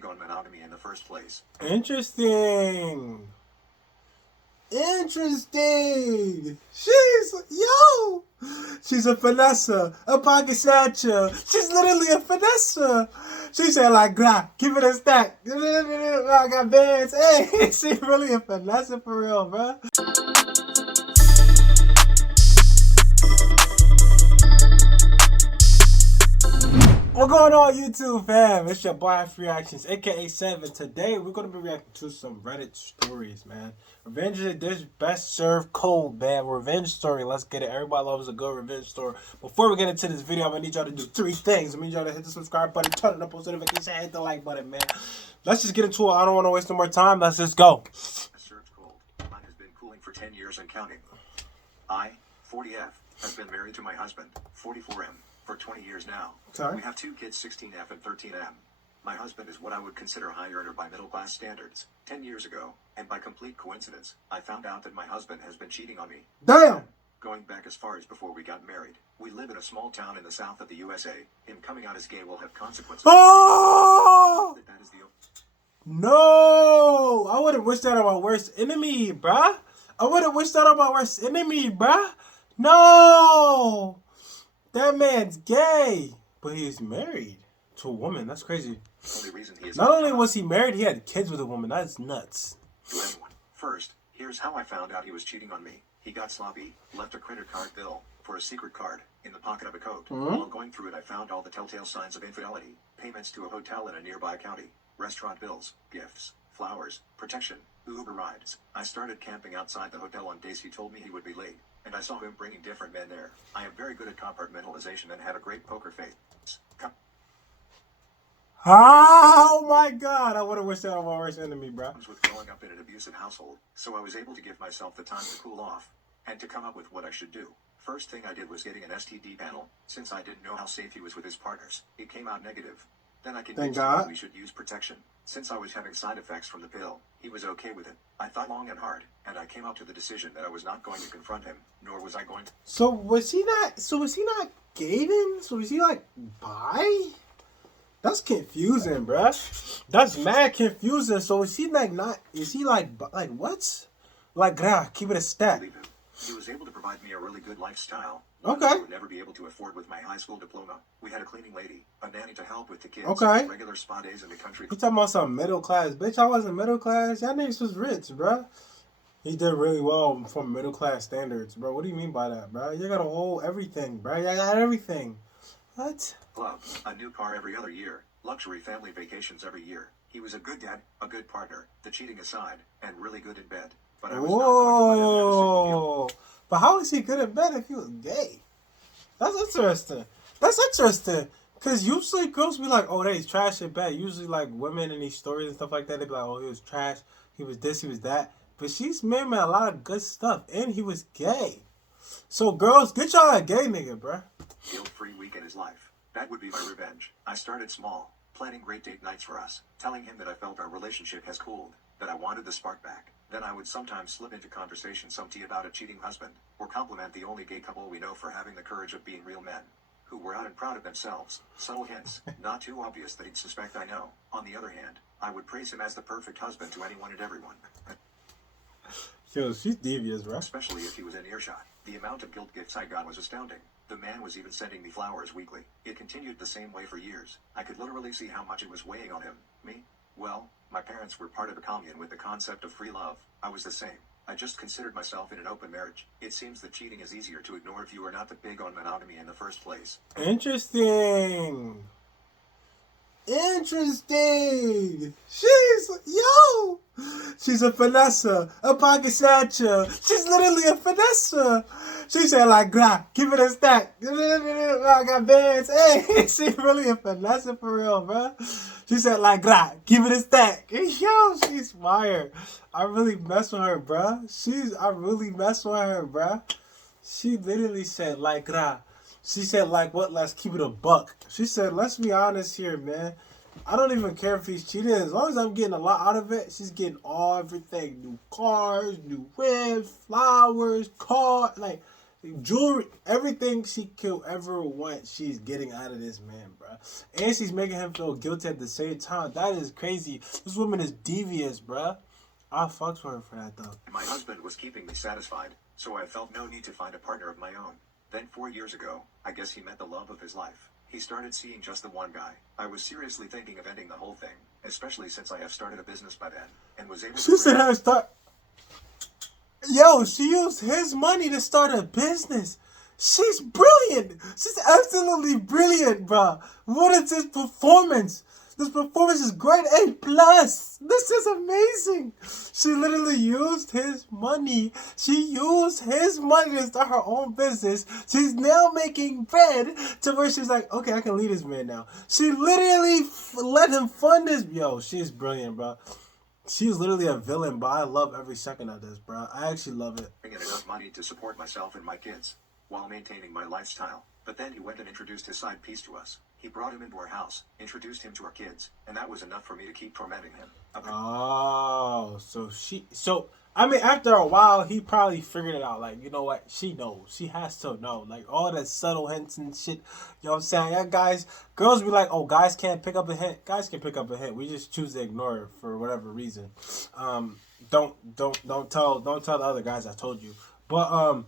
big on monogamy in the first place. Interesting. She's a finesser, a pocket snatcher. She's literally a finesser. She said like, give it a stack. I got bands. Hey, she really a finesser for real, bro. What's going on, YouTube fam? It's your boy Hyphiereactions, aka 7. Today we're gonna be reacting to some Reddit stories, man. Revenge is a dish best served cold, man. Revenge story. Let's get it. Everybody loves a good revenge story. Before we get into this video, I'm gonna need y'all to do 3 things. I need y'all to hit the subscribe button, turn it up, post notification, hit the like button, man. Let's just get into it. I don't want to waste no more time. Let's just go. Served cold. Mine has been cooling for 10 years and counting. I, 40F, have been married to my husband, 44M. For 20 years now. Okay. We have 2 kids, 16F and 13M. My husband is what I would consider a high earner by middle class standards. 10 years ago, and by complete coincidence, I found out that my husband has been cheating on me. Damn! Going back as far as before we got married. We live in a small town in the south of the USA. Him coming out as gay will have consequences. Oh! That is the... No! I wouldn't wish that on my worst enemy, bruh. I wouldn't wish that on my worst enemy, bruh. No! That man's gay, but he's married to a woman. That's crazy. Only reason he is Not only was he married, he had kids with a woman. That's nuts. To everyone. First, here's how I found out he was cheating on me. He got sloppy, left a credit card bill for a secret card in the pocket of a coat. While going through it, I found all the telltale signs of infidelity. Payments to a hotel in a nearby county, restaurant bills, gifts, flowers, protection, Uber rides. I started camping outside the hotel on days he told me he would be late. And I saw him bringing different men there. I am very good at compartmentalization and have a great poker face. Oh my God! I would have wished that on my worst enemy, bro. With growing up in an abusive household, so I was able to give myself the time to cool off and to come up with what I should do. First thing I did was getting an STD panel, since I didn't know how safe he was with his partners. It came out negative. Then I convinced him that we should use protection. Since I was having side effects from the pill, he was okay with it. I thought long and hard, and I came up to the decision that I was not going to confront him, nor was I going to... So was he not gay then? So was he like bi? That's confusing, bruh. That's mad confusing. So is he like not, is he like what? Like, keep it a stat. He was able to provide me a really good lifestyle. Okay. I would never be able to afford with my high school diploma. We had a cleaning lady, a nanny to help with the kids. Okay. Regular spa days in the country. You talking about some middle class? Bitch, I wasn't middle class. Y'all niggas was rich, bruh. He did really well from middle class standards, bro. What do you mean by that, bro? You got a whole everything, bro. You got everything. What? Club, a new car every other year, luxury family vacations every year. He was a good dad, a good partner, the cheating aside, and really good in bed. But I was not going to let him have a single meal. But how is he good at bed if he was gay? That's interesting. That's interesting. Because usually girls be like, oh, they's trash at bed. Usually like women in these stories and stuff like that, they be like, oh, he was trash. He was this, he was that. But she's made me a lot of good stuff. And he was gay. So girls, get y'all a gay nigga, bruh. Guilt-free week in his life. That would be my revenge. I started small, planning great date nights for us, telling him that I felt our relationship has cooled, that I wanted the spark back. Then I would sometimes slip into conversation some tea about a cheating husband, or compliment the only gay couple we know for having the courage of being real men, who were out and proud of themselves. Subtle hints, not too obvious that he'd suspect I know. On the other hand, I would praise him as the perfect husband to anyone and everyone. Yo, she's devious, bro. Especially if he was in earshot. The amount of guilt gifts I got was astounding. The man was even sending me flowers weekly. It continued the same way for years. I could literally see how much it was weighing on him. Me? Well, my parents were part of a commune with the concept of free love. I was the same. I just considered myself in an open marriage. It seems that cheating is easier to ignore if you are not that big on monogamy in the first place. Interesting. She's a finesser, a pocket snatcher. She's literally a finesser. She said like, give it a stack. I got bands. Hey, she really a finesser for real, bro. She said like, give it a stack. Yo, she's fire. I really mess with her, bro. I really mess with her, bro. She literally said like, she said like, what? Let's keep it a buck. She said, let's be honest here, man. I don't even care if he's cheating. As long as I'm getting a lot out of it, she's getting everything. New cars, new whips, flowers, car. Like, Jewelry, everything she could ever want, she's getting out of this man, bro. And she's making him feel guilty at the same time. That is crazy. This woman is devious, bro. I fucks with her for that, though. My husband was keeping me satisfied, so I felt no need to find a partner of my own. Then 4 years ago, I guess he met the love of his life. He started seeing just the one guy. I was seriously thinking of ending the whole thing, especially since I have started a business by then, and was able to... She said her start... Yo, she used his money to start a business. She's brilliant. She's absolutely brilliant, bro. What is this performance? This performance is great. A plus. This is amazing. She literally used his money. She used his money to start her own business. She's now making bread to where she's like, okay, I can lead this man now. She literally let him fund this. Yo, she's brilliant, bro. She's literally a villain, but I love every second of this, bro. I actually love it. Bringing enough money to support myself and my kids, while maintaining my lifestyle. But then he went and introduced his side piece to us. He brought him into our house, introduced him to our kids, and that was enough for me to keep tormenting him. Oh, I mean, after a while, he probably figured it out. Like, you know what? She knows. She has to know. Like, all that subtle hints and shit. You know what I'm saying? Yeah, guys, girls be like, oh, guys can't pick up a hint. Guys can pick up a hint. We just choose to ignore it for whatever reason. Don't tell the other guys I told you. But,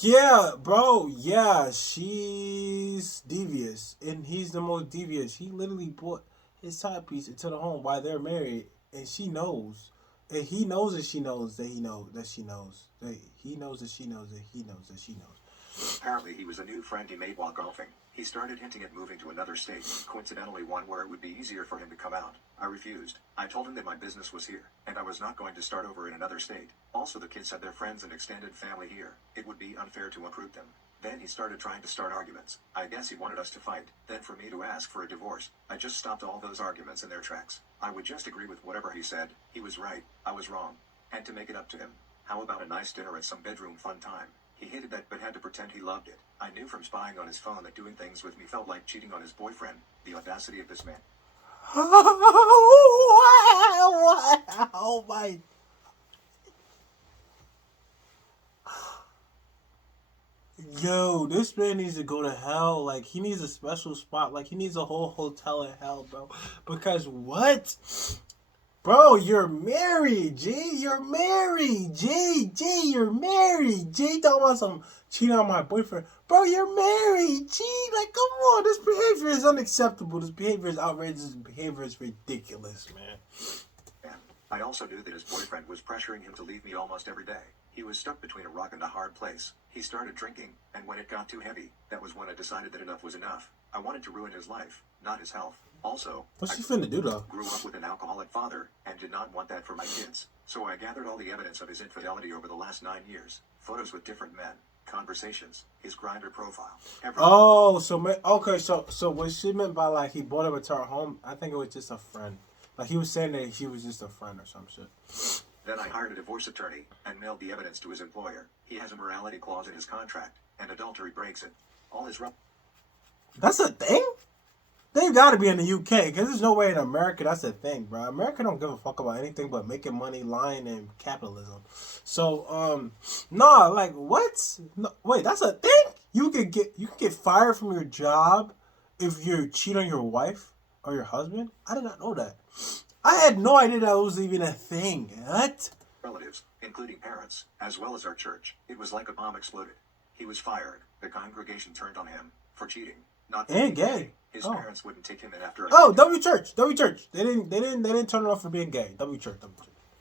yeah, bro, yeah, she's devious. And he's the most devious. He literally brought his side piece into the home while they're married. And she knows. And he knows that she knows that he knows that she knows. That he knows that she knows that he knows that she knows. Apparently he was a new friend he made while golfing. He started hinting at moving to another state, coincidentally one where it would be easier for him to come out. I refused. I told him that my business was here, and I was not going to start over in another state. Also the kids had their friends and extended family here. It would be unfair to uproot them. Then he started trying to start arguments. I guess he wanted us to fight, then for me to ask for a divorce. I just stopped all those arguments in their tracks. I would just agree with whatever he said. He was right, I was wrong. And to make it up to him, how about a nice dinner and some bedroom fun time? He hated that but had to pretend he loved it. I knew from spying on his phone that doing things with me felt like cheating on his boyfriend. The audacity of this man. Oh my. Yo, this man needs to go to hell. Like, he needs a special spot. Like, he needs a whole hotel in hell, bro. Because what? Bro, you're married, G. You're married, G. You're married. G, talking about some cheating on my boyfriend. Bro, you're married, G. Like, come on. This behavior is unacceptable. This behavior is outrageous. This behavior is ridiculous, man. I also knew that his boyfriend was pressuring him to leave me almost every day. He was stuck between a rock and a hard place. He started drinking, and when it got too heavy, that was when I decided that enough was enough. I wanted to ruin his life, not his health. Also, what's she finna do, though? Grew up with an alcoholic father, and did not want that for my kids. So I gathered all the evidence of his infidelity over the last 9 years. Photos with different men, conversations, his Grindr profile. Everything. Oh, so what she meant by, like, he brought him into her home, I think it was just a friend. Like, he was saying that he was just a friend or some shit. Then I hired a divorce attorney, and mailed the evidence to his employer. He has a morality clause in his contract, and adultery breaks it. All his That's a thing? They gotta be in the UK, because there's no way in America that's a thing, bro. America don't give a fuck about anything but making money, lying, and capitalism. So, nah, like, what? No, wait, that's a thing? You can get fired from your job if you cheat on your wife or your husband? I did not know that. I had no idea that was even a thing. What? Relatives, including parents, as well as our church. It was like a bomb exploded. He was fired. The congregation turned on him for cheating. Not for and gay. His parents wouldn't take him in after. W Church. They didn't turn it off for being gay. W Church.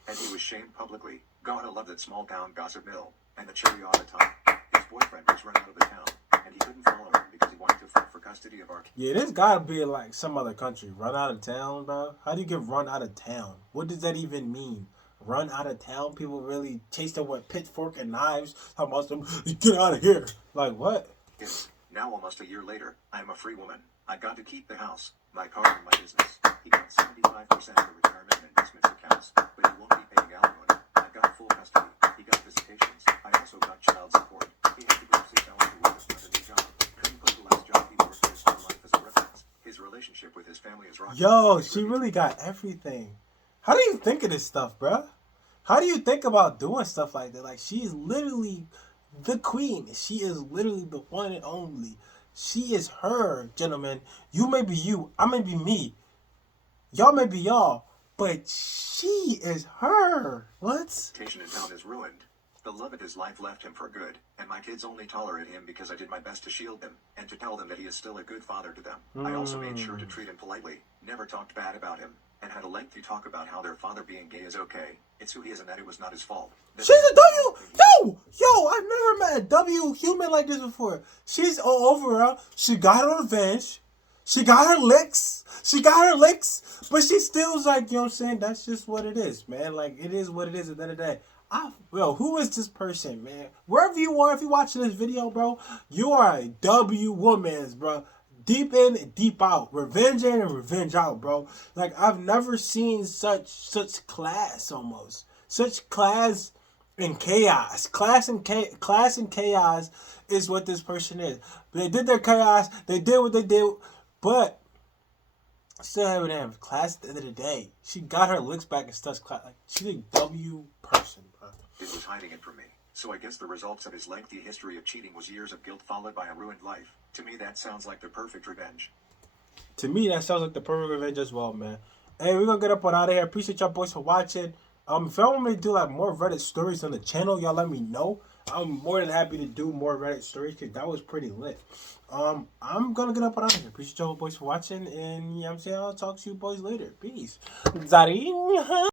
And he was shamed publicly. God, I love that small town gossip mill. And the cherry on the top. His boyfriend was run out of the town, and he couldn't follow him because he wanted to fight for custody of our. Yeah, this gotta be like some other country. Run out of town, bro. How do you get run out of town? What does that even mean? Run out of town? People really chase them with pitchfork and knives. How about them? Get out of here! Like what? Yes. Now, almost a year later, I am a free woman. I got to keep the house, my car, and my business. He got 75% of the retirement and investment accounts, but he won't be paying alimony. I got full custody. He got visitations. I also got child support. He had to go 6 hours to work to start a new job. Couldn't put the last job he worked for his whole life as a reference. His relationship with his family is rocky. Yo, she really got everything. How do you think of this stuff, bruh? How do you think about doing stuff like that? Like, she's literally the queen. She is literally the one and only. She is her, gentlemen. You may be you. I may be me. Y'all may be y'all. But she is her. What? In town is ruined. The love of his life left him for good, and my kids only tolerate him because I did my best to shield them, and to tell them that he is still a good father to them. I also made sure to treat him politely, never talked bad about him, and had a lengthy talk about how their father being gay is okay. It's who he is and that it was not his fault. She's a W. Yo, I've never met a W human like this before. She's all over her. She got her revenge. She got her licks. But she still's like, you know what I'm saying? That's just what it is, man. Like, it is what it is at the end of the day. Who is this person, man? Wherever you are, if you're watching this video, bro, you are a W woman, bro. Deep in, deep out. Revenge in and revenge out, bro. Like, I've never seen such class almost. Such class and chaos. Class and chaos is what this person is. They did their chaos. They did what they did. But still having to have class at the end of the day. She got her licks back and stuff. Like, she's a W person, bro. He was hiding it from me. So I guess the results of his lengthy history of cheating was years of guilt followed by a ruined life. To me, that sounds like the perfect revenge. To me, that sounds like the perfect revenge as well, man. Hey, we're gonna get up on out of here. Appreciate y'all boys for watching. If y'all want me to do like more Reddit stories on the channel, y'all let me know. I'm more than happy to do more Reddit stories because that was pretty lit. I'm gonna get up on out of here. Appreciate y'all boys for watching, and you know what I'm saying, I'll talk to you boys later. Peace. Zari.